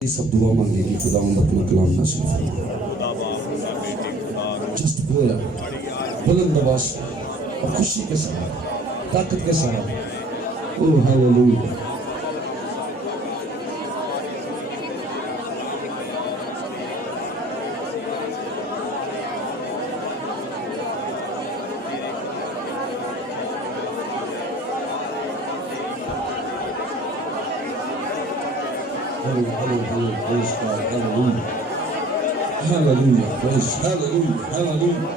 سب دعا مانگیں گے خداوند اپنا کلام نازل فرمائے. جسٹ پریئر بلند آواز اور خوشی کے ساتھ طاقت کے ساتھ. اوہ hallelujah. Hallelujah, praise God, hallelujah, hallelujah, praise, hallelujah, hallelujah.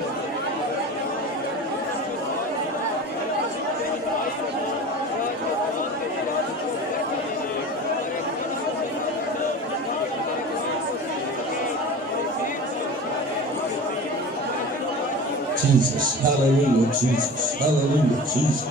Jesus, hallelujah, Jesus, hallelujah, Jesus.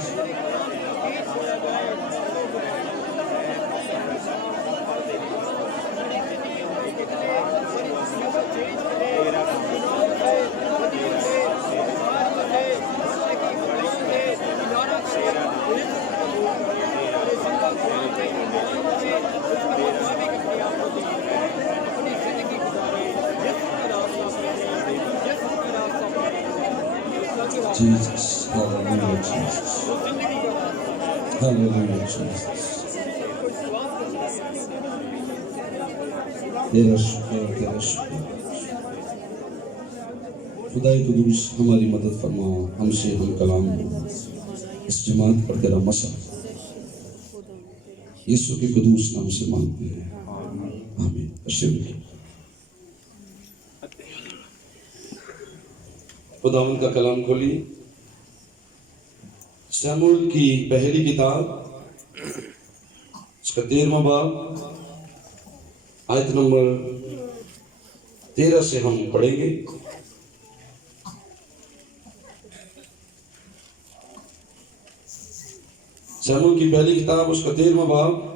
Jesus, hallelujah, Jesus, hallelujah, Jesus. تیرا شکر، تیرا شکر. خدای قدوس ہماری مدد فرما، ہم سے ہم کلام اس جماعت پر تیرا مسا یسوع کے قدوس نام سے مانگتے ہیں، آمین. تشریف خداوند کا کلام کھولی. سموئیل کی پہلی کتاب اس کا 13واں باب آیت نمبر 13 سے ہم پڑھیں گے. سموئیل کی پہلی کتاب اس کا 13واں باب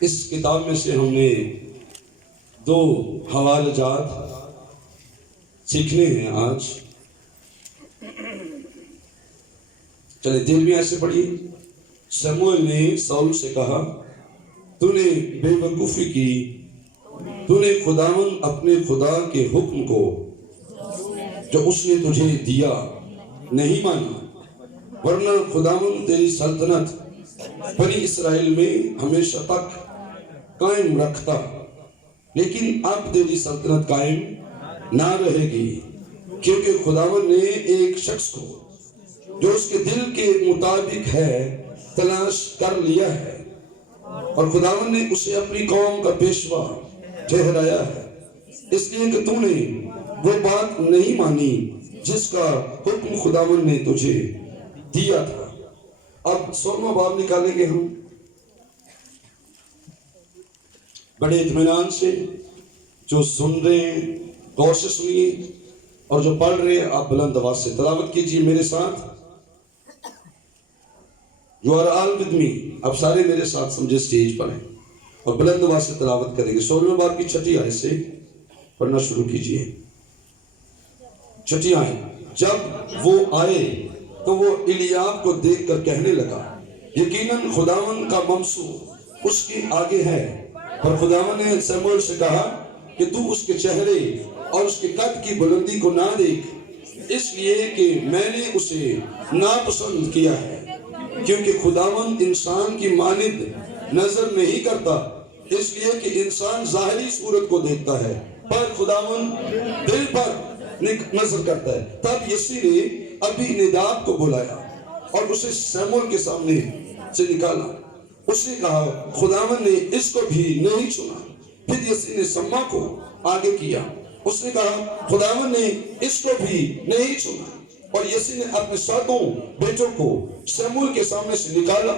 اس کتاب میں سے ہم نے 2 حوالہ جات سیکھنے ہیں آج. چلے 13ویں ایسے پڑھیے. سموئیل نے ساؤل سے کہا، تو نے بے وقوفی کی، تو نے خداوند اپنے خدا کے حکم کو جو اس نے تجھے دیا نہیں مانا، ورنہ خداوند تیری سلطنت بنی اسرائیل میں ہمیشہ تک قائم رکھتا، لیکن اب تیری سلطنت قائم نہ رہے گی، کیونکہ خداوند نے ایک شخص کو جو اس کے دل کے مطابق ہے تلاش کر لیا ہے، اور خداوند نے اسے اپنی قوم کا پیشوا ٹھہرایا ہے، اس لیے کہ تو نے وہ بات نہیں مانی جس کا حکم خداوند نے تجھے دیا تھا. اب 16واں باب نکالیں گے ہم بڑے اطمینان سے. جو سن رہے ہیں غور سے سنیے، اور جو پڑھ رہے ہیں آپ بلند آواز سے تلاوت کیجیے میرے ساتھ. You are all with me. آپ سارے میرے ساتھ سمجھے سٹیج پر ہیں اور بلند آواز سے تلاوت کریں گے. 16ویں باب کی 6 آیت سے پڑھنا شروع کیجیے. 6 آیت. جب وہ آئے تو وہ الیاب کو دیکھ کر کہنے لگا، یقیناً خداوند کا ممسوح اس کے آگے ہے. اور خداوند نے سموئیل سے کہا کہ تو اس کے چہرے اور اس کے قد کی بلندی کو نہ دیکھ، اس لیے کہ میں نے اسے ناپسند کیا ہے، کیونکہ خداوند انسان کی مانند نظر نہیں کرتا، اس لیے کہ انسان ظاہری صورت کو دیکھتا ہے، پر خداوند دل پر نظر کرتا ہے. تب یسی نے ابھی نداب کو بلایا اور اسے سموئیل کے سامنے سے نکالا. اس نے کہا، خداوند نے اس کو بھی نہیں چنا. پھر یسی نے سما کو آگے کیا. اس نے کہا، خداوند نے اس کو بھی نہیں چنا. اور یسی نے اپنے 7 بیٹوں کو سموئیل کے سامنے سے نکالا.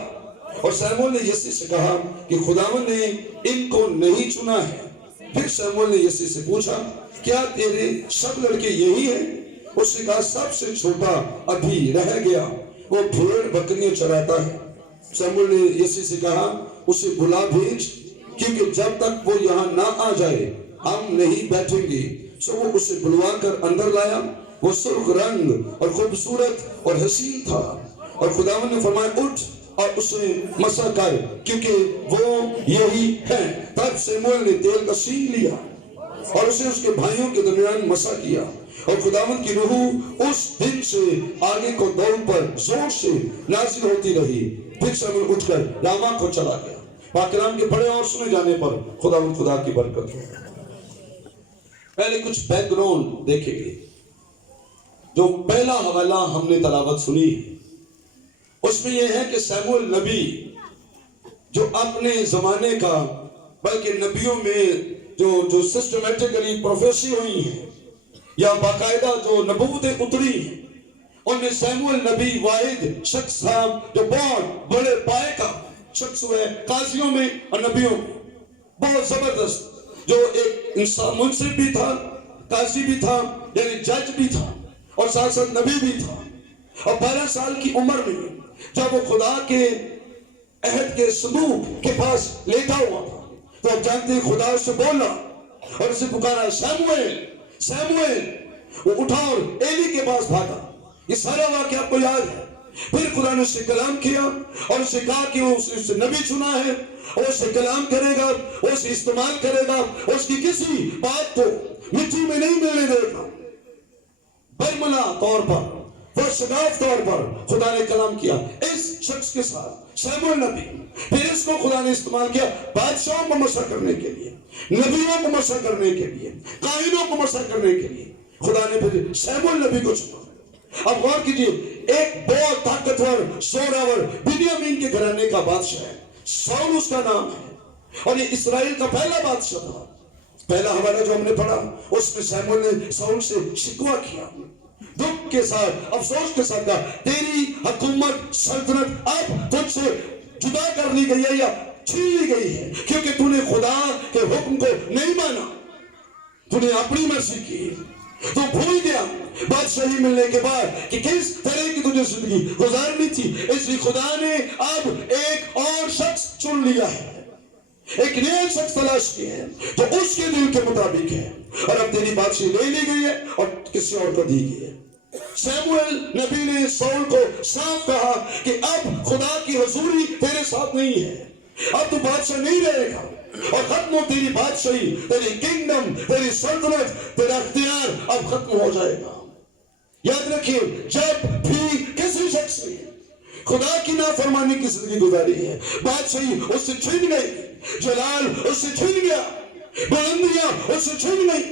اور سموئیل نے یسی سے کہا کہ خداوند نے ان کو نہیں چنا ہے. پھر سموئیل نے یسی سے پوچھا، کیا تیرے سب لڑکے یہی ہیں؟ اس نے کہا، سب سے چھوٹا ابھی رہ گیا، وہ بھیڑ بکریاں چراتا ہے. سموئیل نے یسی سے کہا، اسے بلا بھیج، کیونکہ جب تک وہ یہاں نہ آ جائے ہم نہیں بیٹھیں گے. سو وہ اسے بلوا کر اندر لایا. وہ سرخ رنگ اور خوبصورت اور حسین تھا اور خداوند نے فرمایا اٹھ اور اسے مسح کر کیونکہ وہ یہی ہے۔ تب سموئیل نے تیل کا سین لیا اور اسے اس کے بھائیوں کے درمیان مسح کیا، اور خداوند کی روح اس دن سے آگے کو دور پر زور سے نازل ہوتی رہی۔ پھر سموئیل اٹھ کر راما کو چلا گیا۔ پاک کلام کے پڑھے اور سنے جانے پر خداوند خدا کی برکت ہو۔ پہلے کچھ بیک گراؤنڈ دیکھیں گے۔ جو پہلا حوالہ ہم نے تلاوت سنی ہے اس میں یہ ہے کہ سموئیل نبی جو اپنے زمانے کا بلکہ نبیوں میں جو سسٹمیٹکلی پروفیسی ہوئی ہیں یا باقاعدہ جو نبوتیں اتری ہیں، ان میں سموئیل نبی واحد شخص تھا جو بہت بڑے پائے کا شخص ہوئے قاضیوں میں اور نبیوں میں، بہت زبردست، جو ایک انسان منصف بھی تھا، قاضی بھی تھا یعنی جج بھی تھا اور ساتھ ساتھ نبی بھی تھا۔ اور 12 سال کی عمر میں جب وہ خدا کے عہد کے صندوق کے پاس لیٹا ہوا تھا تو آپ جانتے ہیں خدا اس سے بولا اور اسے پکارا سموئیل سموئیل۔ وہ اٹھا اور ایلی کے پاس بھاگا۔ یہ سارا واقعہ آپ کو یاد ہے۔ پھر خدا نے اس سے کلام کیا اور اسے کہا کہ وہ اس نبی چنا ہے اور اس سے کلام کرے گا، اس سے استعمال کرے گا، اس کی کسی بات کو مٹی میں نہیں ملنے دے گا۔ برملا طور پر، فرشگاف طور پر خدا نے کلام کیا اس شخص کے ساتھ، سموئیل نبی۔ پھر اس کو خدا نے استعمال کیا بادشاہوں کو مسح کرنے کے لیے، نبیوں کو مسح کرنے کے لیے، کاہنوں کو مسح کرنے کے لیے خدا نے پھر سموئیل نبی کو چنا۔ اب غور کیجئے، ایک بہت طاقتور زوراور بنیامین کے گھرانے کا بادشاہ ہے، ساؤل اس کا نام ہے، اور یہ اسرائیل کا پہلا بادشاہ تھا۔ پہلا حوالہ جو ہم نے پڑھا اس میں سموئیل نے ساؤل سے شکوہ کیا، دکھ کے ساتھ، افسوس کے ساتھ کہا تیری حکومت سلطنت اب تجھ سے جدا کر لی گئی ہے یا چھین لی گئی ہے، کیونکہ تو نے خدا کے حکم کو نہیں مانا، تو نے اپنی مرضی کی، تو بھول گیا بادشاہی ملنے کے بعد کہ کس طرح کی تجھے زندگی گزارنی تھی۔ اس لیے خدا نے اب ایک اور شخص چن لیا ہے، ایک نیا شخص تلاش کیا ہے جو اس کے دل کے مطابق ہے، اور اب تیری بادشاہی لے لی گئی ہے اور کسی اور کو دی گئی ہے۔ سموئیل نبی نے ساؤل کو صاف کہا کہ اب خدا کی حضوری تیرے ساتھ نہیں ہے، اب تو بادشاہ نہیں رہے گا، اور ختم ہو تیری بادشاہی، تیری کنگڈم، تیری سلطنت، تیرا اختیار اب ختم ہو جائے گا۔ یاد رکھیے، جب بھی کسی شخص نے خدا کی نافرمانی کی زندگی گزاری ہے، بادشاہی اس سے چھن گئی، جلال اس سے چھن گیا، بلندیاں اس سے چھن گئی،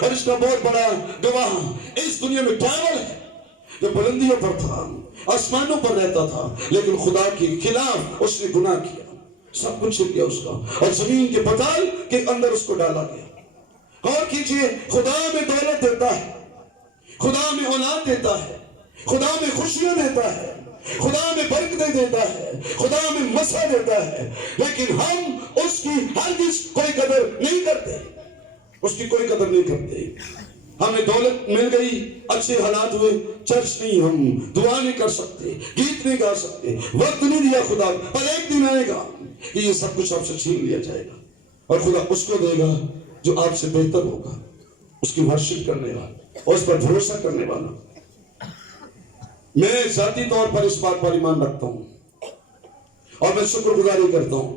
اور اس کا بہت بڑا گواہ اس دنیا میں ٹریول ہے جو بلندیوں پر تھا، آسمانوں پر رہتا تھا، لیکن خدا کے خلاف اس نے گناہ کیا، سب کچھ چھن گیا اس کا، اور زمین کے پتال کے اندر اس کو ڈالا گیا۔ غور کیجئے، خدا میں دولت دیتا ہے، خدا میں اولاد دیتا ہے، خدا میں خوشیاں دیتا ہے، خدا میں برکتیں دیتا ہے، خدا میں مسح دیتا ہے، لیکن ہم اس کی ہرگز کوئی قدر نہیں کرتے، اس کی کوئی قدر نہیں کرتے۔ ہمیں دولت مل گئی، اچھے حالات ہوئے، چرچ نہیں، ہم دعا نہیں کر سکتے، گیت نہیں گا سکتے، وقت نہیں دیا خدا، پر ایک دن آئے گا کہ یہ سب کچھ آپ سے چھین لیا جائے گا، اور خدا اس کو دے گا جو آپ سے بہتر ہوگا، اس کی ورشپ کرنے والا اور اس پر بھروسہ کرنے والا۔ میں ذاتی طور پر اس بات پر ایمان رکھتا ہوں اور میں شکر گزاری کرتا ہوں،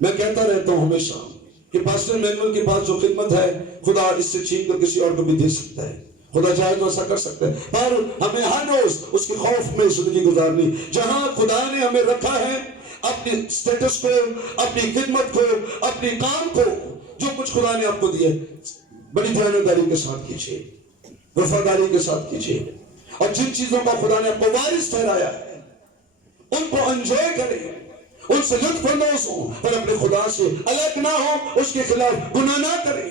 میں کہتا رہتا ہوں ہمیشہ کہ پاسٹر مینول کے پاس جو خدمت ہے خدا اس سے چھین کر کسی اور کو بھی دے سکتا ہے، خدا چاہے تو ایسا کر سکتا ہے، پر ہمیں ہر روز اس کے خوف میں زندگی گزارنی۔ جہاں خدا نے ہمیں رکھا ہے، اپنی سٹیٹس کو، اپنی خدمت کو، اپنی کام کو، جو کچھ خدا نے آپ کو دیا بڑی دیانتداری کے ساتھ کیجیے، وفاداری کے ساتھ کیجیے، اور جن چیزوں کا خدا نے آپ کو وارث ٹھہرایا ہے ان کو انجوائے کریں، ان سے لطف اندوز ہوں، پر اپنے خدا سے الگ نہ ہو، اس کے خلاف گناہ نہ کریں۔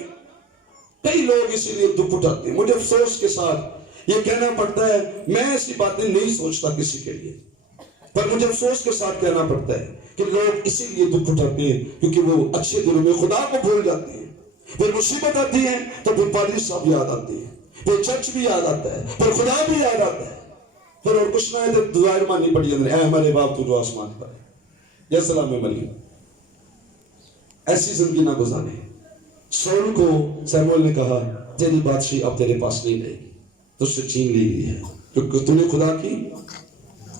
کئی لوگ اسی لیے دکھ اٹھاتے ہیں، مجھے افسوس کے ساتھ یہ کہنا پڑتا ہے، میں ایسی باتیں نہیں سوچتا کسی کے لیے، پر مجھے افسوس کے ساتھ کہنا پڑتا ہے کہ لوگ اسی لیے دکھ اٹھاتے ہیں کیونکہ وہ اچھے دنوں میں خدا کو بھول جاتے ہیں، پھر مصیبت آتی ہے تو پھر پادری صاحب یاد آتے ہیں، پھر چرچ بھی یاد آتا ہے، پھر خدا بھی یاد آتا ہے، پھر اور کچھ نہ ہے تو دعائیں ماننی پڑی جاتی ہیں، اے ہمارے باپ تو جو آسمان پر ہے، یا سلام مریم۔ ایسی زندگی نہ گزارے۔ ساؤل کو سموئیل نے کہا تیری بادشاہی اب تیرے پاس نہیں رہے گی، تجھ سے چھین لی گئی ہے کیونکہ تو نے خدا کی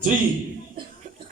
3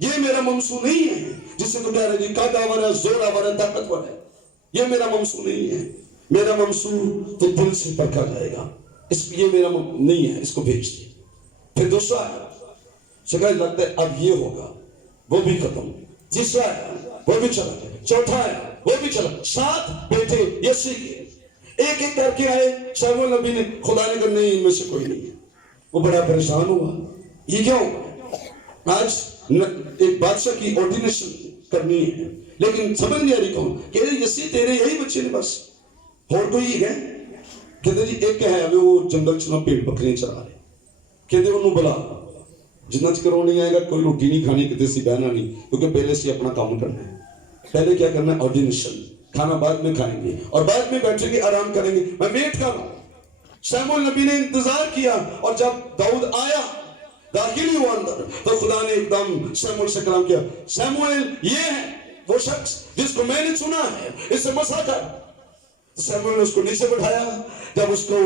یہ میرا ممسو نہیں ہے جسے تو کہہ رہے جی قادر ہے، زوراور ہے، طاقتور ہے، یہ میرا ممسو نہیں ہے. میرا ممسو تو دل سے پرکھا جائے گا، یہ میرا نہیں ہے، اس کو بھیج دیں. پھر دوسرا ہے شکایت لگتا ہے اب یہ ہوگا، وہ بھی ختم. تیسرا ہے وہ بھی چلا گیا. چوتھا ہے وہ بھی چلا. 7 بیٹے یسی کے ایک ایک کر کے آئے. شموئیل نبی نے خدا نے کہا نہیں ان میں سے کوئی نہیں ہے. وہ بڑا پریشان ہوا، یہ کیا ہوا؟ آج ایک بادشاہ کی آرڈینیشن کرنی ہے لیکن سمجھ نہیں آ رہی کون کہ یسی تیرے یہی بچے نے بس اور کوئی ہے. کہتے جی ایک ہے ابھی وہ جنگل چنا پیڑ بکریاں چرا رہے. کہتے انہوں بلا جتنا چکر وہ نہیں آئے گا کوئی روٹی نہیں کھانی کہتے سی بہنا نہیں کیونکہ پہلے سے اپنا کام کرنا ہے. پہلے کیا کرنا ہے آرڈینیشن، کھانا بعد میں کھائیں گے اور بعد میں بیٹھیں گے آرام کریں گے. میں ویٹ کر رہا ہوں. شموئیل نبی نے انتظار کیا اور جب داؤد آیا داخل ہوا اندر تو خدا نے ایک دم شموئیل سے کلام کیا، شموئیل یہ ہے وہ شخص جس کو میں نے چنا ہے، اس سے مسا کر. شموئیل نے اس کو نیچے بٹھایا. جب اس کو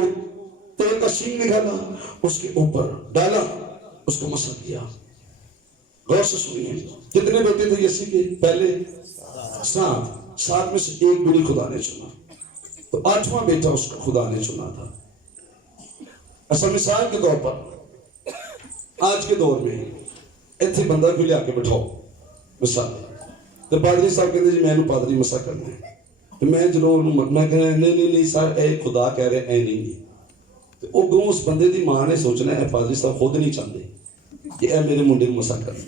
تیل کا سینگ نکالا اس کے اوپر ڈالا، اس کو مسا کیا. غور سے سنیے کتنے بیٹے تھے یسی کے؟ پہلے 7 میں سے ایک بیٹی خدا نے چنا تو 8واں بیٹا اس کو خدا نے چنا تھا. ایسا مثال کے طور پر آج کے دور میں ایتھے بندہ کو لے آ کے بٹھاؤ مثال تو پادری صاحب کہتے جی میں نے پادری مسا کرنا ہے تو میں ضرور میں کہنا نہیں سر اے خدا کہہ رہے اے نہیں. تو وہ گوں اس بندے دی ماں نے سوچنا ہے پادری صاحب خود نہیں چاہتے کہ اے میرے منڈے کو مسا کرنا.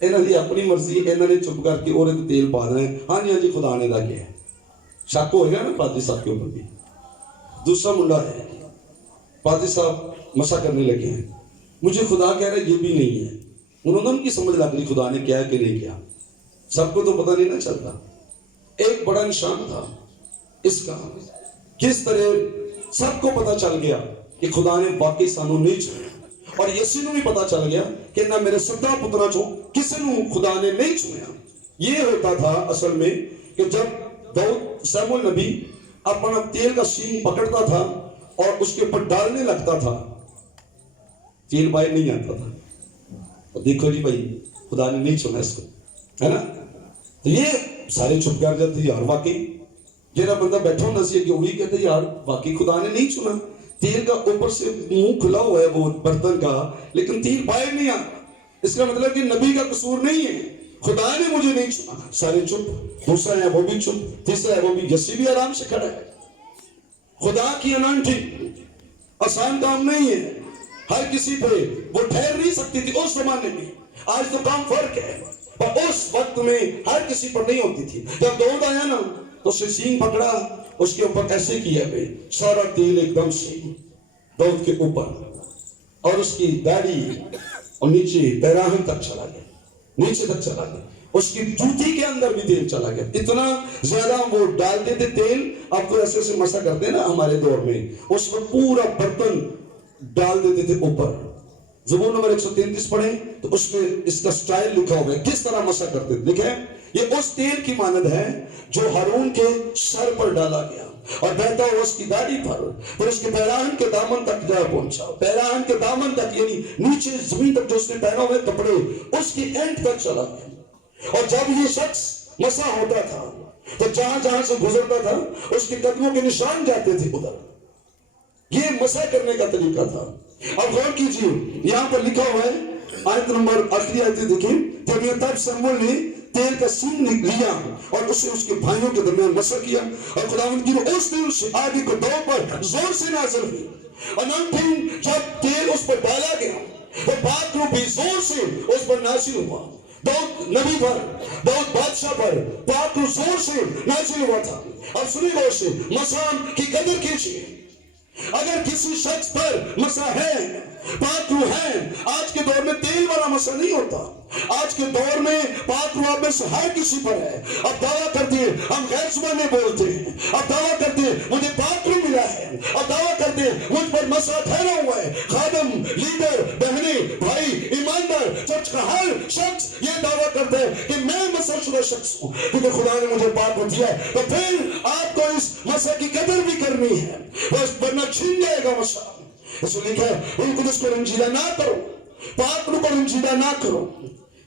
انہوں نے اپنی مرضی انہوں نے چپ کر کے اور تیل پا دینا ہے. ہاں جی خدا نے دا کیا ہے. شک ہوئے گا نا پادری صاحب کے اوپر بھی. دوسرا منڈا ہے پادری صاحب مسا کرنے لگے ہیں، مجھے خدا کہہ رہا ہے یہ بھی نہیں ہے. انہوں نے ان کی سمجھ لگ رہی خدا نے کیا ہے کہ نہیں کیا. سب کو تو پتہ نہیں نہ چلتا. ایک بڑا نشان تھا اس کا کس طرح سب کو پتہ چل گیا کہ خدا نے واقعی سانو نہیں چنا. اور یسی نو بھی پتا چل گیا کہ نہ میرے 17 پترا چو کسی نو خدا نے نہیں چنیا. یہ ہوتا تھا اصل میں کہ جب داؤد شموئیل نبی اپنا تیل کا سین پکڑتا تھا اور اس کے اوپر ڈالنے لگتا تھا تیل باہر نہیں آتا تھا. اور دیکھو جی بھائی خدا نے نہیں چنا اس کو، ہے نا. تو یہ سارے چھپ کر جاتے یار واقعی جیرا بندہ بیٹھا ہونا سی کہ وہی کہتے یار واقعی خدا نے نہیں چنا. تیل کا اوپر سے منہ کھلا ہوا ہے وہ برتن کا لیکن تیل باہر نہیں آتا. اس کا مطلب کہ نبی کا قصور نہیں ہے، خدا نے مجھے نہیں چنا. سارے چپ. دوسرا ہے وہ بھی چپ. تیسرا ہے وہ بھی یسی بھی آرام سے کھڑا ہے. خدا کی انانٹنگ آسان کام نہیں ہے. ہر کسی پہ وہ ٹھہر نہیں سکتی تھی اس زمانے میں. آج تو کام فرق ہے اور اس وقت میں ہر کسی پر نہیں ہوتی تھی. جب داؤد آیا نا تو اسے سینگ پکڑا اس کے اوپر ایسے کیا بھائی سارا تیل ایک دم سے داؤد کے اوپر اور اس کی داڑھی اور نیچے پیراہن تک چلا گیا، نیچے تک چلا گیا. اس کی جوتی کے اندر بھی تیل چلا گیا. اتنا زیادہ وہ ڈالتے تھے تیل. اب تو ایسے مسا کرتے ہیں نا ہمارے دور میں، اس وقت پورا برتن ڈال دیتے تھے اوپر. زبور نمبر 133 پڑھیں تو اس میں اس کا سٹائل لکھا ہوا ہے کس طرح مسا کرتے تھے. لکھیں یہ اس تیل کی مانند ہے جو ہارون کے سر پر ڈالا گیا اور بہتا ہوا اس کی داڑھی پر، پھر اس کے پیراہن کے دامن تک جا پہنچا. پیراہن کے دامن تک یعنی نیچے زمین تک جو اس نے پہنا ہوئے کپڑے اس کی اینڈ تک چلا گیا. اور جب یہ شخص مسا ہوتا تھا تو جہاں جہاں سے گزرتا تھا اس کے قدموں کے نشان جاتے تھے ادھر. یہ مسا کرنے کا طریقہ تھا. اب غور کیجئے یہاں پر لکھا ہوا ہے آیت نمبر آخری آیتیں دیکھیں. تب شموئیل نے تیل کا سینگ لیا اور اسے اس کے بھائیوں کے درمیان مسا کیا اور خداوند کی روح اس دن سے آگے کو دو پر زور سے نازل ہوئی. انانٹنگ جب تیل اس پر ڈالا گیا تو پاک روح بھی زور سے اس پر نازل ہوا. داؤد نبی پر، داؤد بادشاہ پر پاک روح زور سے نازل ہوا تھا. اب سنی غور سے مسا کی قدر کیجئے. اگر کسی شخص پر مسا ہے، پاک روح ہے، آج کے دور میں تیل والا مسا نہیں ہوتا. آج کے دور میں پاک روح میں سے ہر کسی پر ہے. اب دعویٰ کرتے ہیں ہم غیر زبانیں بولتے ہیں، اب دعویٰ کرتے ہیں مجھے پاک روح ملا ہے، اب دعویٰ کرتے ہیں مجھ پر مسا ٹھہرا ہوا ہے. خادم، لیڈر، بہنیں، بھائی، ایماندار، چرچ کا ہر شخص یہ دعویٰ کرتا ہے کہ میں مسا شدہ شخص ہوں کیونکہ خدا نے مجھے پاک روح دیا ہے. تو پھر آپ کو اس مسا کی قدر بھی کرنی ہے ورنہ چھن جائے گا مسا. اس کو لکھا ہے ان قدس کو رنجیدہ نہ کرو، پاک روح کو رنجیدہ نہ کرو.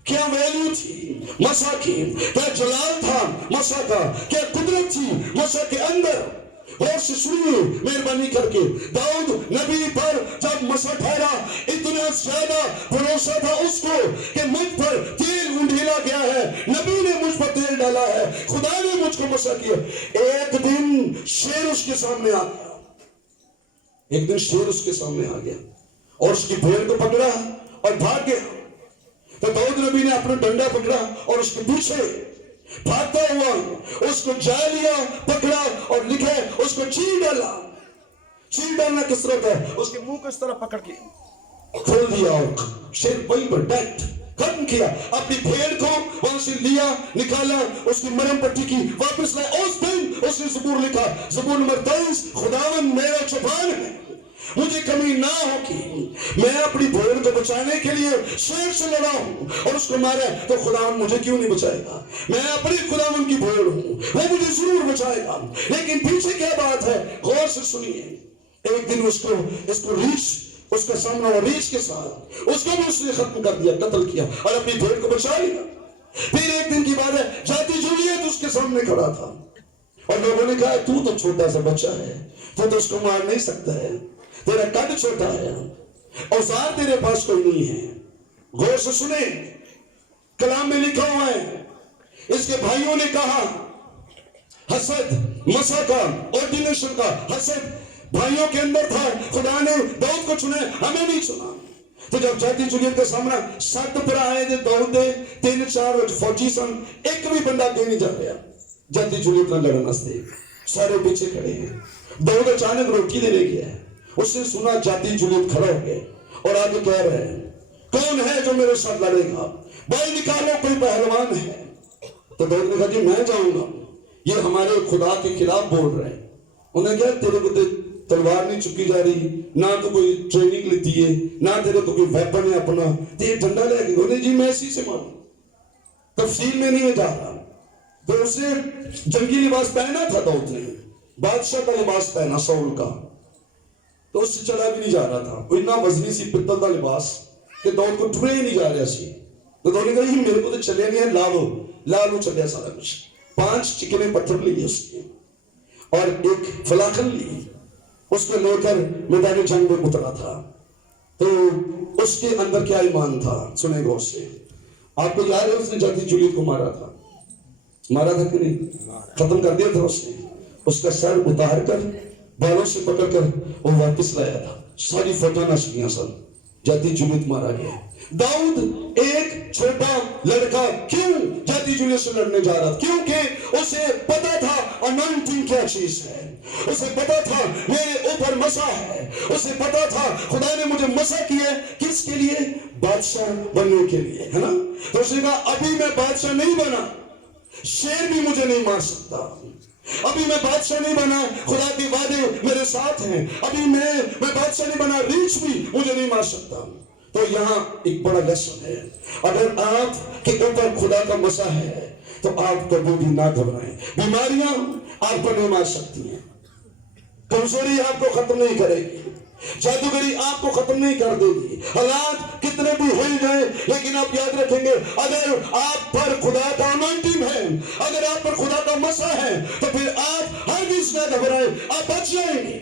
کیا ویلیو تھی مسا کی، کیا جلال تھا مسا کا، کیا قدرت تھی مسا کے اندر. اور سنیے مہربانی کر کے، داؤد نبی پر جب مسا ٹھہرا، اتنا زیادہ بھروسہ تھا اس کو کہ مجھ پر تیل انڈیلا گیا ہے، نبی نے مجھ پر تیل ڈالا ہے، خدا نے مجھ کو مسا کیا. ایک دن شیر اس کے سامنے آ گیا، ایک دن شیر اس کے سامنے آ گیا اور اس کی بھیڑ کو پکڑا اور بھاگ گیا. تو داؤد نبی نے اپنا ڈنڈا پکڑا اور اس کے پیچھے بھاگتا ہوا اس کو جا لیا، پکڑا اور لکھے اس کو چیر ڈالا. چیر ڈالنا کس طرح ہے؟ اس کے منہ کو اس طرح پکڑ کے کھول دیا اور شیر وہیں پر ڈیڈ ختم کیا. اپنی بھیڑ کو وہاں سے لیا، نکالا، اس کی مرہم پٹی کی، واپس لائے. اس دن اس نے زبور لکھا، زبور نمبر 23، خداوند میرا چوپان ہے، مجھے کمی نہ ہوگی. میں اپنی بھیڑ کو بچانے کے لیے شیر سے لڑا ہوں اور اس کو مارا، تو خداوند مجھے کیوں نہیں بچائے گا؟ میں اپنی خداوند کی بھیڑ ہوں، وہ مجھے ضرور بچائے گا. لیکن پیچھے کیا بات ہے، غور سے سنیے. ایک دن اس کو ریچھ، اس کا سامنا اور ریچھ کے ساتھ اس کو بھی اس نے ختم کر دیا، قتل کیا اور اپنی بھیڑ کو بچا لیا. پھر ایک دن کی بات ہے، جاتی جولیت اس کے سامنے کھڑا تھا اور لوگوں نے کہا تو چھوٹا سا بچہ ہے، تو اس کو مار نہیں سکتا ہے، تیرا قد چھوٹا ہے، اوزار تیرے پاس کوئی نہیں ہے. غور سے سنیں، کلام میں لکھا ہوا ہے، اس کے بھائیوں نے کہا، حسد مسا کا، آرڈینیشن کا حسد بھائیوں کے اندر تھا. خدا نے داؤد کو چنا، ہمیں نہیں چنا. تو جب جاتی جولیت کا سامنا 7 پر آئے تھے، داؤد دے 3-4 فوجی سن، ایک بھی بندہ دے نہیں جا رہا جاتی جولیت نہ لڑن واسطے، سارے پیچھے کھڑے ہیں. داؤد اچانک روٹی دینے گیا ہے، اس نے سنا جاتی جولیت کھڑا ہو گئے اور آگے کہہ رہے ہیں کون ہے جو میرے ساتھ لڑے گا؟ بھائی نکالو کوئی پہلوان ہے. تو داؤد نے کہا جی میں جاؤں گا، یہ ہمارے خدا کے خلاف بول رہے ہیں. انہیں کہا تیرے کو تلوار نہیں چکی جا رہی، نہ تو کوئی ٹریننگ لیتی ہے، نہ تیرے کو کوئی ویپن ہے اپنا، تو یہ ڈنڈا لے کے انہیں جی میں اسی سے ماروں. تفصیل میں نہیں جا رہا. تو اس نے جنگی لباس پہنا تھا، داؤد نے بادشاہ کا لباس پہنا ساؤل کا، تو اس سے چلا بھی نہیں جا رہا تھا. کوئی اتنا وزنی سی پتل کا لباس کہ داؤد کو ٹرے ہی نہیں جا رہا سی. تو داؤد نے کہا یہ میرے کو تو چلے نہیں ہے، لا لو چلے سارا کچھ. 5 چکنے پتھر لیے اس کے اور ایک فلاخن لی، اس کو لے کر میدان جنگ میں اترا تھا. تو اس کے اندر کیا ایمان تھا، سنیں غور سے. آپ کو یاد ہے اس نے جاتی جولیت کو مارا تھا کہ نہیں؟ ختم کر دیا تھا اس نے. اس کا سر اتار کر بالوں سے پکڑ کر وہ واپس لایا تھا. ساری فوجاں نہ سکیاں سن، جاتی جولیت مارا گیا. داؤد ایک چھوٹا لڑکا کیوں جاتی جولیت سے لڑنے جا رہا تھا؟ کیونکہ اسے پتا تھا انونٹنگ کیا چیز ہے، اسے پتا تھا میرے اوپر مسا ہے، اسے پتا تھا خدا نے مجھے مسا کیا ہے کس کے لیے؟ بادشاہ بننے کے لیے، ہے نا. تو اس نے کہا ابھی میں بادشاہ نہیں بنا، شیر بھی مجھے نہیں مار سکتا. ابھی میں بادشاہ نہیں بنا، خدا کے وعدے میرے ساتھ ہیں. ابھی میں بادشاہ نہیں بنا، ریچھ بھی مجھے نہیں مار سکتا. تو یہاں ایک بڑا لیسن ہے، اگر آپ کے اوپر خدا کا مسا ہے تو آپ کبھی بھی نہ گھبرائیں. بیماریاں آپ کو نہیں مار سکتی ہیں، کمزوری آپ کو ختم نہیں کرے گی، جادوگری آپ کو ختم نہیں کر دے گی. حالات کتنے بھی ہل جائیں لیکن آپ یاد رکھیں گے اگر آپ پر خدا کا انوائنٹنگ ہے، اگر آپ پر خدا کا مسا ہے تو پھر آپ ہرگز نہ گھبرائیں، آپ بچ جائیں گے.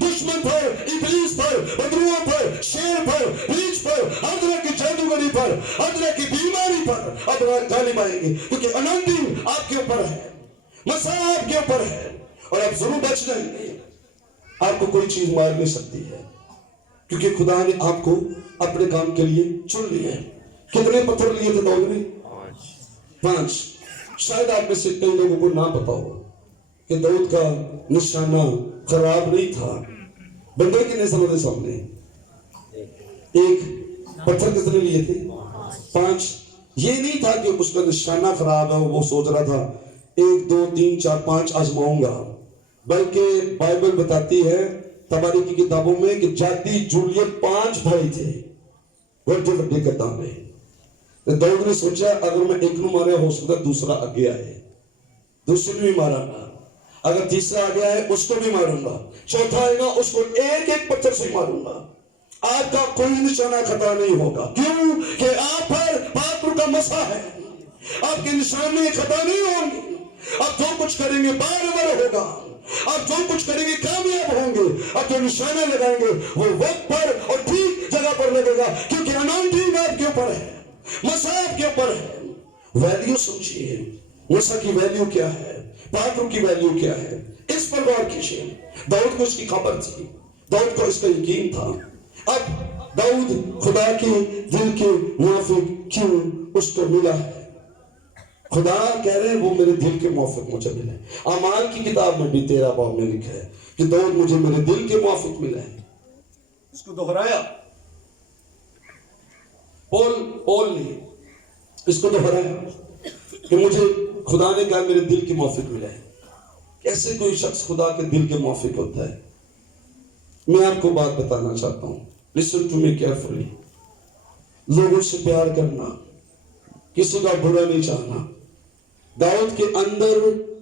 دشمن پر، ابلیس پر، بدروؤں پر، شیر پر، ریچھ پر، ہر طرح کی جادوگری پر، ہر طرح کی بیماری پر آپ غالب آئیں گے، کیونکہ انوائنٹنگ آپ کے اوپر ہے، مسا آپ کے اوپر ہے اور آپ ضرور بچ جائیں گے. آپ کو کوئی چیز مار نہیں سکتی ہے کیونکہ خدا نے آپ کو اپنے کام کے لیے چن لیا ہے. کتنے پتھر لیے تھے داؤد نے؟ 5. شاید آپ میں سے کئی لوگوں کو نہ پتا ہو کہ داؤد کا نشانہ خراب نہیں تھا. بندے کے نشانوں کے سامنے ایک پتھر کتنے لیے تھے؟ 5. یہ نہیں تھا کہ اس کا نشانہ خراب ہے، وہ سوچ رہا تھا 1 2 3 4 5 آزماؤں گا، بلکہ بائبل بتاتی ہے تباریک کی کتابوں میں کہ جاتی جولیت 5 بھائی تھے بڑے بڑے کتاب میں. داؤد نے سوچا اگر میں ایک نو مارا ہو سکتا دوسرا آگے آئے، دوسرے بھی مارا گا، اگر تیسرا آگے آئے اس کو بھی ماروں گا، چوتھا آئے گا اس کو ایک ایک پتھر سے ماروں گا. آپ کا کوئی نشانہ خطا نہیں ہوگا، کیوں کہ آپ پر پاک روح کا مسح ہے۔ آپ کے نشانے خطا نہیں ہوں گے، آپ جو کچھ کریں گے برابر ہوگا، آپ جو کچھ کریں گے کامیاب ہوں گے، آپ جو نشانہ لگائیں گے وہ وقت پر اور ٹھیک جگہ پر لگے گا، کیونکہ اناؤنٹنگ آپ کے اوپر ہے، مسح آپ کے اوپر ہے۔ ویلیو سمجھیے، مسح کی ویلیو کیا ہے، پاک روح کی ویلیو کیا ہے، اس پر غور کیجیے۔ داؤد کو اس کی خبر تھی، داؤد کو اس کا یقین تھا۔ اب داؤد خدا کے دل کے موافق کیوں اس کو ملا ہے؟ خدا کہہ رہے ہیں وہ میرے دل کے موافق مجھے ملا ہے۔ اعمال کی کتاب میں بھی 13 باب میں لکھا ہے کہ داؤد مجھے میرے دل کے موافق ملا ہے۔ اس کو دہرایا، پول نے اس کو دہرایا کہ مجھے خدا نے کہا میرے دل کے موافق ملا ہے۔ کیسے کوئی شخص خدا کے دل کے موافق ہوتا ہے؟ میں آپ کو بات بتانا چاہتا ہوں، listen to me carefully۔ لوگوں سے پیار کرنا، کسی کا برا نہیں چاہنا۔ داؤد کے اندر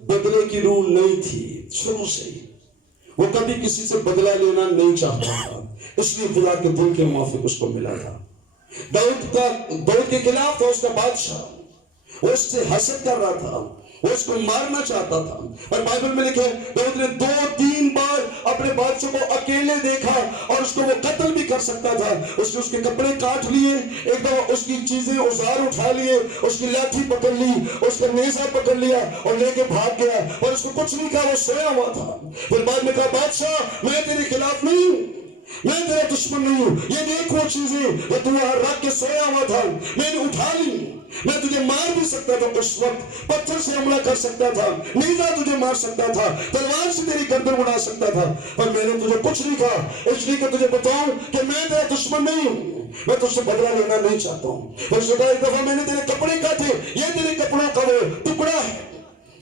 بدلے کی روح نہیں تھی شروع سے ہی، وہ کبھی کسی سے بدلہ لینا نہیں چاہتا تھا، اس لیے خدا کے دل کے موافق اس کو ملا تھا۔ داؤد کے خلاف تھا اس کا بادشاہ، وہ اس سے حسد کر رہا تھا، وہ اس کو مارنا چاہتا تھا، اور بائبل میں لکھا ہے داؤد نے 2-3 بار اپنے بادشاہ کو اکیلے دیکھا اور اس کو وہ قتل بھی کر سکتا تھا۔ اس نے اس کے کپڑے کاٹ لیے، ایک دفعہ اس کی چیزیں اوزار اٹھا لیے، اس کی لاٹھی پکڑ لی، اس کا نیزہ پکڑ لیا اور لے کے بھاگ گیا، اور اس کو کچھ نہیں کہا، وہ سویا ہوا تھا۔ پھر بعد میں کہا بادشاہ میں تیرے خلاف نہیں ہوں، میں تیرا دشمن نہیں ہوں، یہ دیکھ وہ چیزیں جو تو یہاں رکھ کے سویا ہوا تھا میں نے اٹھا لی، میں تجھے مار بھی سکتا تھا، اس وقت پتھر سے حملہ کر سکتا تھا، نیزہ تجھے مار سکتا تھا، تلوار سے تیری گردن اڑا سکتا تھا، پر میں نے تجھے کچھ نہیں کہا، اس لیے کہ تجھے بتاؤں کہ میں تیرا دشمن نہیں ہوں، میں تجھ سے بدلہ لینا نہیں چاہتا ہوں۔ پر خدا ایک دفعہ میں نے تیرے کپڑے کاٹے، یہ تیرے کپڑوں کا وہ ٹکڑا ہے،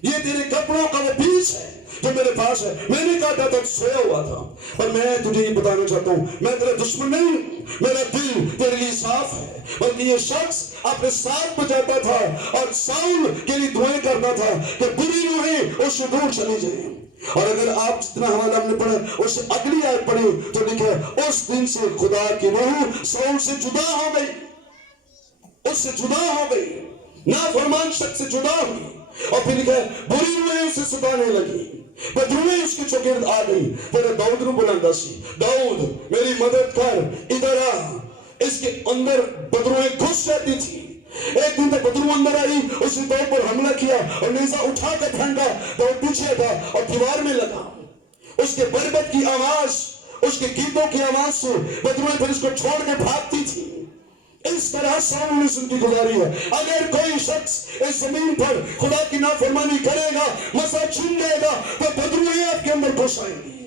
یہ تیرے کپڑوں کا وہ پیس ہے جو میرے پاس ہے، میں نے کاٹا تھا سویا ہوا تھا۔ پر میں تجھے یہ بتانا چاہتا ہوں میں تیرا دشمن نہیں ہوں، میرا دل تیرے لیے صاف ہے۔ بلکہ یہ شخص اپنے ساتھ بجاتا تھا اور ساؤل کے لیے دعائیں کرتا تھا کہ بری روحیں اس سے دور چلی جائیں۔ اور اگر آپ جتنا حوالہ ہم نے پڑھا اس سے اگلی آیت پڑھی تو لکھا ہے اس دن سے خدا کی روح ساؤل سے جدا ہو گئی، اس سے جدا ہو گئی، نافرمان شخص سے جدا ہوئی، اور پھر لکھا ہے بری روحیں اسے ستانے لگی، بدروہیں اس کے چوگرد آ گئی۔ پھر داؤد نے بلندا سی داؤد میری مدد کر، ادھر آ۔ اس کے اندر بدروہیں گھس جاتی تھی۔ ایک دن تک بدرو اندر آئی، اس نے داؤد پر حملہ کیا اور نیزہ اٹھا کر پھینکا، داؤد پیچھے تھا اور دیوار میں لگا۔ اس کے بربت کی آواز، اس کے گیتوں کی آواز سے بدروہیں پھر اس کو چھوڑ کے بھاگتی تھی۔ اس طرح ساؤل نے زندگی گزاری ہے۔ اگر کوئی شخص اس زمین پر خدا کی نافرمانی کرے گا، مسا چھن جائے گا، تو بدروہیں آپ کے اندر گھس آئیں گی،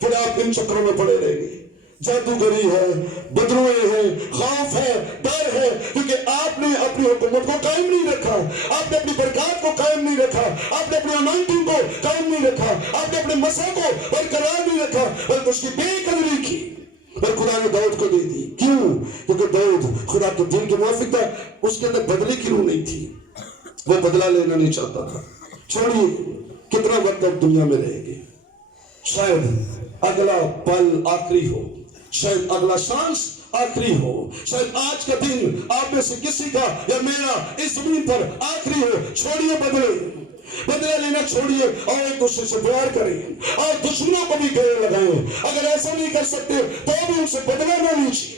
پھر آپ ان چکروں میں پڑے رہیں گے۔ جادوگری ہے، بدروہیں ہیں، خوف ہے، ڈر ہے، کیونکہ آپ نے اپنی حکومت کو قائم نہیں رکھا، آپ نے اپنی برکات کو قائم نہیں رکھا، آپ نے اپنی اناؤنٹنگ کو قائم نہیں رکھا، آپ نے اپنے مسا کو برقرار نہیں رکھا، بلکہ اس کی بے قدری کی، اور خدا نے داؤد کو دے دی۔ کیوں؟ کیونکہ داؤد خدا کے دل کے موافق تھا، اس کے اندر بدلے کی روح نہیں تھی، وہ بدلہ لینا نہیں چاہتا تھا۔ چھوڑیے کتنا وقت اب دنیا میں رہے گے، شاید اگلا پل آخری ہو، شاید اگلا سانس آخری ہو، شاید آج کا دن آپ میں سے کسی کا یا میرا اس زمین پر آخری ہو۔ چھوڑیے بدلہ لینا چھوڑیے، اور ایک دوسرے سے پیار کریں اور دشمنوں کو بھی گلے لگائیں۔ اگر ایسا نہیں کر سکتے تو بھی ان سے بدلہ نہ لیجیے۔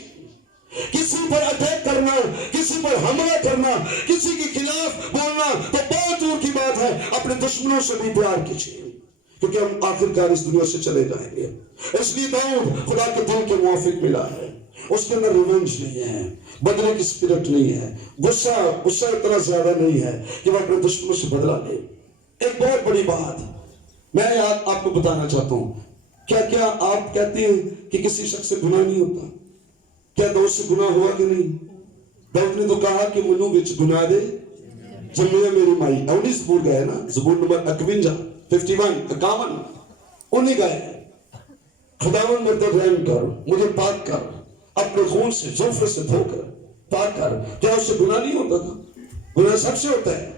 کسی پر اٹیک کرنا، کسی پر حملہ کرنا، کسی کے خلاف بولنا تو بہت دور کی بات ہے، اپنے دشمنوں سے بھی پیار کیجیے، کیونکہ ہم آخرکار اس دنیا سے چلے جائیں گے۔ اس لیے داؤد خدا کے دل کے موافق ملا ہے، اس کے اندر ریونج نہیں ہے، بدلے کی سپرٹ نہیں ہے، غصہ اتنا زیادہ نہیں ہے کہ وہ اپنے دشمنوں سے بدلہ لے۔ ایک بہت بڑی بات میں آپ کو بتانا چاہتا ہوں، کیا آپ کہتے ہیں کہ کسی شخص سے گناہ نہیں ہوتا؟ کیا داؤد سے گناہ ہوا کہ نہیں؟ داؤد نے تو کہا کہ منو وچ گناہ دے جمعیہ میری مائی، اونی زبور گئے نا، زبور نمبر 51 انہیں گئے خداوند میرے پر رحم کر، مجھے پاک کر، اپنے خون سے زوفر سے دھو کر پاک کر۔ کیا اس سے گناہ نہیں ہوتا تھا؟ گناہ سب سے ہوتا ہے،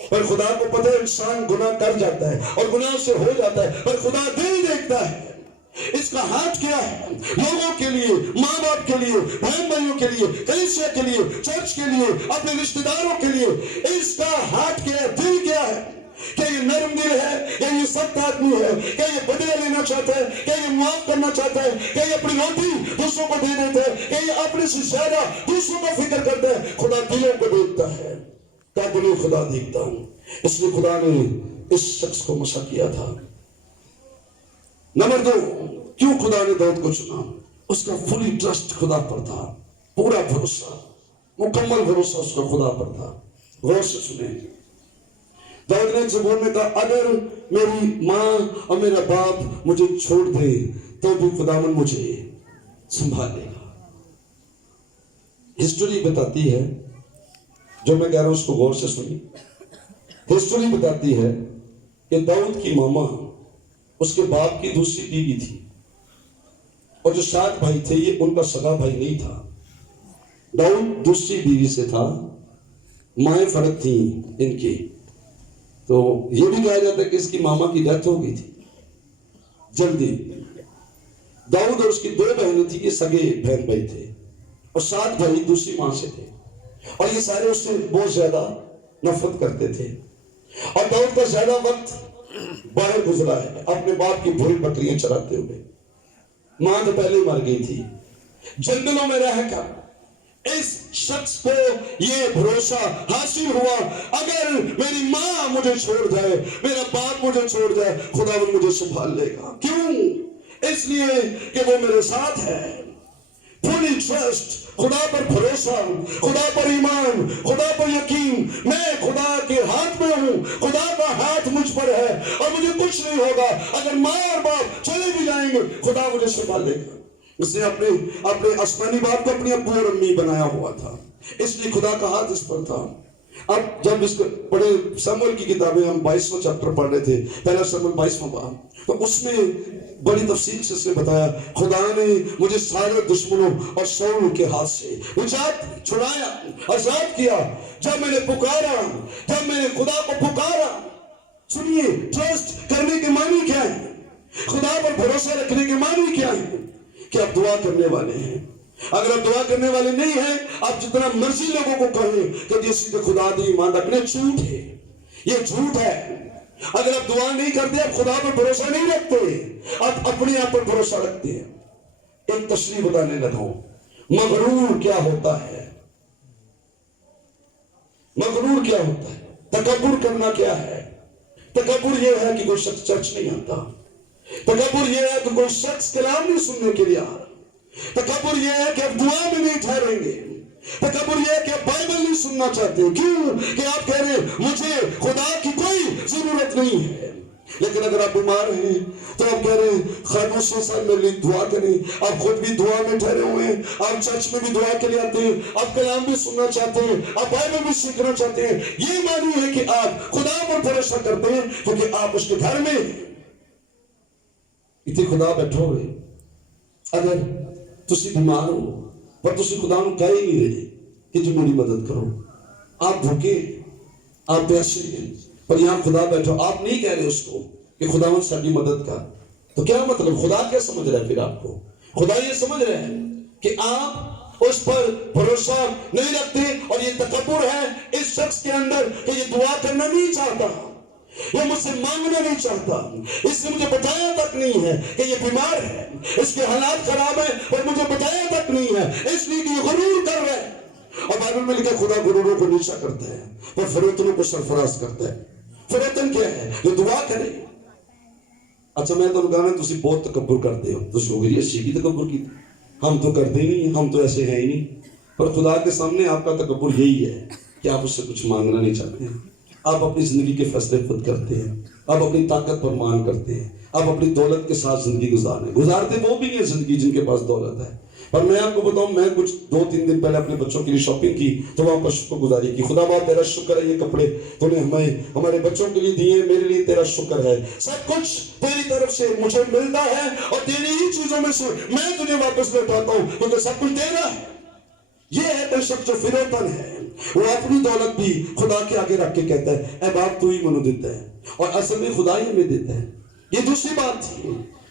پر خدا کو پتہ ہے انسان گناہ کر جاتا ہے اور گناہ سے ہو جاتا ہے، پر خدا دل دیکھتا ہے۔ اس کا ہاتھ کیا ہے؟ لوگوں کے لیے، ماں باپ کے لیے، بہن بھائیوں کے لیے، کلیسیا کے لیے، چرچ کے لیے، اپنے رشتہ داروں کے لیے اس کا ہاتھ کیا ہے؟ دل کیا ہے؟ کیا یہ نرم دل ہے؟ کیا یہ سخت آدمی ہے؟ کیا یہ بدلہ لینا چاہتا ہے؟ کیا یہ معاف کرنا چاہتا ہے؟ کیا یہ اپنی روٹی دوسروں کو دے دیتا ہے؟ کیا یہ اپنے سے زیادہ دوسروں کا فکر کرتا ہے؟ خدا دلوں کو دیکھتا ہے، کیا دلوں خدا دیکھتا ہوں. اس لیے خدا نے اس شخص کو مسا کیا تھا. نمبر 2، کیوں خدا نے داؤد کو چنا؟ اس کا فلی ٹرسٹ خدا پر تھا، پورا بھروسہ، مکمل بھروسہ اس کا خدا پر تھا. غور سے سنیں، داؤد نے زبور میں کہا اگر میری ماں اور میرا باپ مجھے چھوڑ دے تو بھی خداوند مجھے سنبھال لے گا. ہسٹوری بتاتی ہے، جو میں کہہ رہا ہوں اس کو غور سے سنیں. ہسٹوری بتاتی ہے کہ داؤد کی ماما اس کے باپ کی دوسری بیوی تھی، اور جو 7 بھائی تھے یہ ان کا سگا بھائی نہیں تھا. داؤد دوسری بیوی سے تھا، مائیں فرق تھیں ان کی. تو یہ بھی کہا جاتا ہے کہ اس کی ماما کی ڈیتھ ہو گئی تھی جلدی. داؤد اور اس کی 2 بہنیں تھیں، یہ سگے بہن بھائی تھے، اور 7 بھائی دوسری ماں سے تھے، اور یہ سارے اس سے بہت زیادہ نفرت کرتے تھے. اور داؤد کا زیادہ وقت باہر گزرا ہے اپنے باپ کی بھوری بکریاں چراتے ہوئے. ماں تو پہلے مر گئی تھی. جنگلوں میں رہ کر اس شخص کو یہ بھروسہ حاصل ہوا اگر میری ماں مجھے چھوڑ جائے، میرا باپ مجھے چھوڑ جائے، خدا وہ مجھے سنبھال لے گا. کیوں؟ اس لیے کہ وہ میرے ساتھ ہے. فلی ٹرسٹ، خدا پر بھروسہ، خدا پر ایمان، خدا پر یقین. میں خدا کے ہاتھ میں ہوں، خدا کا ہاتھ مجھ پر ہے اور مجھے کچھ نہیں ہوگا. اگر ماں اور باپ چلے بھی جائیں گے خدا مجھے سنبھال لے گا. اس نے اپنے آسمانی باپ کو اپنی ابو اور امی بنایا ہوا تھا، اس لیے خدا کا ہاتھ اس پر تھا. اب جب اس کو پڑھے سموئیل کی کتابیں، ہم 22واں چیپٹر پڑھ رہے تھے، پہلا سموئیل 22واں باب، تو اس میں بڑی تفصیل سے اس نے بتایا خدا نے مجھے سارے دشمنوں اور شاول کے ہاتھ سے نجات چھڑایا، آزاد کیا. جب میں نے پکارا، جب میں نے خدا کو پکارا. سنیے، ٹرسٹ کرنے کے معنی کیا ہے؟ خدا پر بھروسہ رکھنے کے معنی کیا ہے؟ کہ آپ دعا کرنے والے ہیں. اگر آپ دعا کرنے والے نہیں ہیں، آپ جتنا مرضی لوگوں کو کہیں کہ جیسے کہ خدا دی ایمان رکھنے، جھوٹ ہے، یہ جھوٹ ہے. اگر آپ دعا نہیں کرتے، آپ خدا پر بھروسہ نہیں رکھتے، آپ اپنے آپ پر بھروسہ رکھتے ہیں. ایک تشریح بتانے لگا ہوں. مغرور کیا ہوتا ہے؟ مغرور کیا ہوتا ہے؟ تکبر کرنا کیا ہے؟ تکبر یہ ہے کہ کوئی شخص چرچ نہیں آتا. تکبر یہ ہے کہ کوئی شخص کلام نہیں سننے کے لیے آ رہا. تکبر یہ ہے کہ آپ دعا میں نہیں ٹھہریں گے. تکبر یہ ہے کہ آپ بائبل نہیں سننا چاہتے. کیوں؟ کہ آپ کہہ رہے ہیں مجھے خدا کی کوئی ضرورت نہیں ہے. لیکن اگر آپ بیمار ہیں تو آپ کہہ رہے ہیں خاموشی کے ساتھ میرے لیے دعا کریں. آپ خود بھی دعا میں ٹھہرے ہوئے ہیں، آپ چرچ میں بھی دعا کے لیے آتے ہیں، آپ کلام بھی سننا چاہتے ہیں، آپ بائبل بھی سیکھنا چاہتے ہیں. یہ معنی ہے کہ آپ خدا پر بھروسہ کرتے ہیں کیونکہ آپ اس کے گھر میں اتنے خدا بیٹھو ہوئے. اگر تسی بیمار ہو پر تسی خدا نو کہہ ہی نہیں رہے کہ جو میری مدد کرو، آپ بھوکے، آپ پیاسے ہیں، پر یہاں خدا بیٹھو، آپ نہیں کہہ رہے اس کو کہ خداوند ساری مدد کر، تو کیا مطلب؟ خدا کیا سمجھ رہا ہے پھر آپ کو؟ خدا یہ سمجھ رہے ہیں کہ آپ اس پر بھروسہ نہیں رکھتے، اور یہ تکبر ہے اس شخص کے اندر کہ یہ دعا کرنا نہیں چاہتا، یہ مجھ سے مانگنا نہیں چاہتا، اس نے مجھے بتایا تک نہیں ہے کہ یہ بیمار ہے، اس کے حالات خراب ہیں اور مجھے بتایا تک نہیں ہے، اس لیے کہ یہ غرور کر رہا ہے. اور بائبل میں لکھا خدا غروروں کو نیچا کرتا ہے اور فریتنوں کو سرفراز کرتا ہے. فریتن کیا ہے؟ جو دعا کرے. اچھا میں تو کہا تسی بہت تکبر کرتے ہو، تسی ہو گئی اسی کی تکبر کی، ہم تو کرتے ہی نہیں، ہم تو ایسے ہیں ہی نہیں. پر خدا کے سامنے آپ کا تکبر یہی ہے کہ آپ اس سے کچھ مانگنا نہیں چاہتے ہیں. آپ اپنی زندگی کے فیصلے خود کرتے ہیں، آپ اپنی طاقت پر مان کرتے ہیں، آپ اپنی دولت کے ساتھ زندگی گزارتے وہ بھی ہیں زندگی جن کے پاس دولت ہے. پر میں آپ کو بتاؤں، میں کچھ 2-3 دن پہلے اپنے بچوں کے لیے شاپنگ کی تو وہاں پر شکر گزاری کی. خدا بہت تیرا شکر ہے، یہ کپڑے تو نے ہمارے بچوں کے لیے دیے، میرے لیے تیرا شکر ہے. سب کچھ تیری طرف سے مجھے ملتا ہے اور تیری ہی چیزوں میں سے میں تجھے واپس لوٹاتا ہوں کیونکہ سب کچھ تیرا ہے. یہ ہے بے شک جو فریتن ہے، وہ اپنی دولت بھی خدا کے آگے رکھ کے کہتا ہے اے باپ تو ہی منو دیتا ہے، اور اصل میں خدا ہی ہمیں دیتا ہے. یہ دوسری بات تھی